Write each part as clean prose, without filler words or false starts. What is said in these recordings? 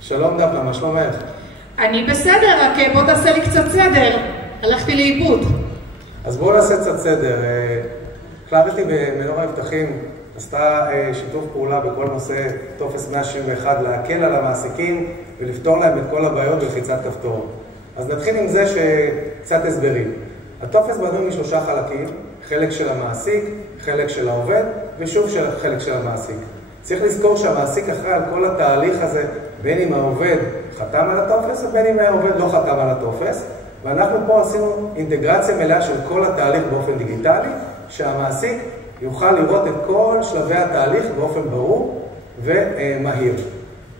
שלום דפנה, מה שלומך? אני בסדר, רק בוא תעשה לי קצת סדר. הלכתי לאיבוד. אז בואו נעשה קצת סדר. קלאריטי במנורה מבטחים עשתה שיתוף פעולה בכל נושא טופס 161 להקל על המעסיקים ולפתור להם את כל הבעיות בלחיצת כפתור. אז נתחיל עם זה שקצת הסברים. הטופס בנוי משלושה חלקים, חלק של המעסיק, חלק של העובד ושוב חלק של המעסיק. צריך לזכור שהמעסיק אחראי על כל התהליך הזה, בין אם העובד חתם על הטופס ובין אם העובד לא חתם על הטופס. ואנחנו פה עשינו אינטגרציה מלאה של כל התהליך באופן דיגיטלי, שהמעסיק יוכל לראות את כל שלבי התהליך באופן ברור ומהיר.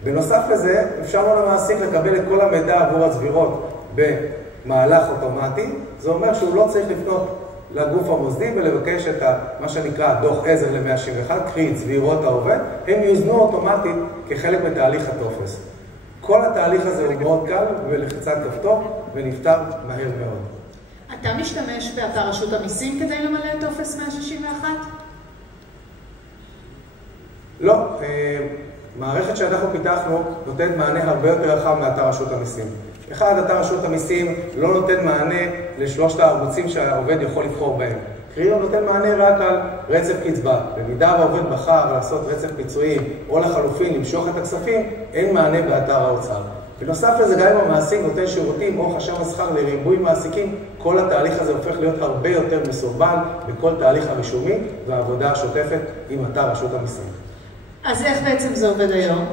בנוסף לזה, אפשרנו למעסיק לקבל את כל המידע עבור הצבירות במהלך אוטומטי. זה אומר שהוא לא צריך לפנות לגוף המוסדי ולבקש את מה שנקרא דוח עזר ל-161, קרי צבירות העובד, הם יוזנו אוטומטית כחלק מתהליך הטופס. כל התהליך הזה הוא מאוד קל ולחיצת כפתור ונפתר מהר מאוד. אתה משתמש באתר רשות המיסים כדי למלא את טופס 161? לא. מערכת שאנחנו פיתחנו נותנת מענה הרבה יותר רחב מאתר רשות המיסים. אחד, אתר רשות המיסים לא נותן מענה לשלושת הערוצים שהעובד יכול לבחור בהם. קרי, הוא נותן מענה רק על רצף קצבה. במידה והעובד בחר לעשות רצף פיצויים או לחלופין למשוך את הכספים, אין מענה באתר האוצר. בנוסף לזה, גם אם המעסיק נותן שירותים או חשב מסחר לריבוי מעסיקים, כל התהליך הזה הופך להיות הרבה יותר מסורבל בכל תהליך הרישומי והעבודה השוטפת עם אתר רשות המיסים. אז איך בעצם זה עובד היום?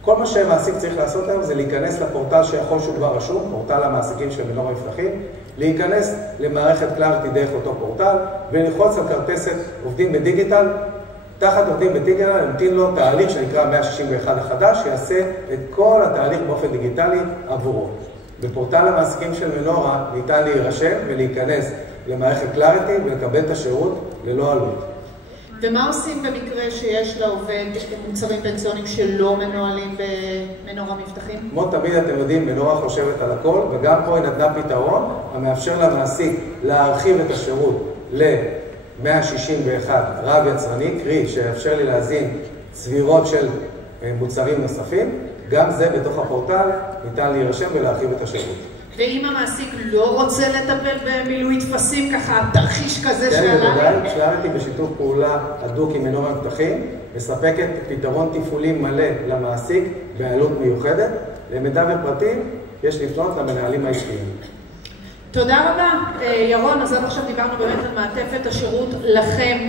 כל מה שהמעסיק צריך לעשות היום זה להיכנס לפורטל שיכול שהוא כבר רשום, פורטל המעסיקים של מנורה מבטחים, להיכנס למערכת קלאריטי דרך אותו פורטל וללחוץ על כרטסת עובדים בדיגיטל. תחת עובדים בדיגיטל נמתין לו תהליך שנקרא 161 החדש, שיעשה את כל התהליך באופן דיגיטלי עבורו. בפורטל המעסיקים של מנורה ניתן להירשם ולהיכנס למערכת קלאריטי ולקבל את השירות ללא עלות. ומה עושים במקרה שיש לעובד מוצרים פנסיונים שלא מנוהלים במנורה מבטחים? כמו תמיד אתם יודעים, מנורה חושבת על הכל, וגם פה היא נתנה פתרון המאפשר למעסיק להרחיב את השירות ל-161 רב יצרני, קרי שיאפשר לי להזין צבירות של מוצרים נוספים. גם זה בתוך הפורטל ניתן להירשם ולהרחיב את השירות. ואם המעסיק לא רוצה לטפל במילוי תפסים, ככה תרחיש כזה שעלה? כן, בוודאי. קלאריטי בשיתוף פעולה הדוק עם מנורה מבטחים, מספקת פתרון תפעולי מלא למעסיק בעלות מיוחדת. למידע ופרטים יש לפנות למנהלים העסקיים. תודה רבה. ירון, אז עד עכשיו דיברנו באמת על מעטפת השירות לכם.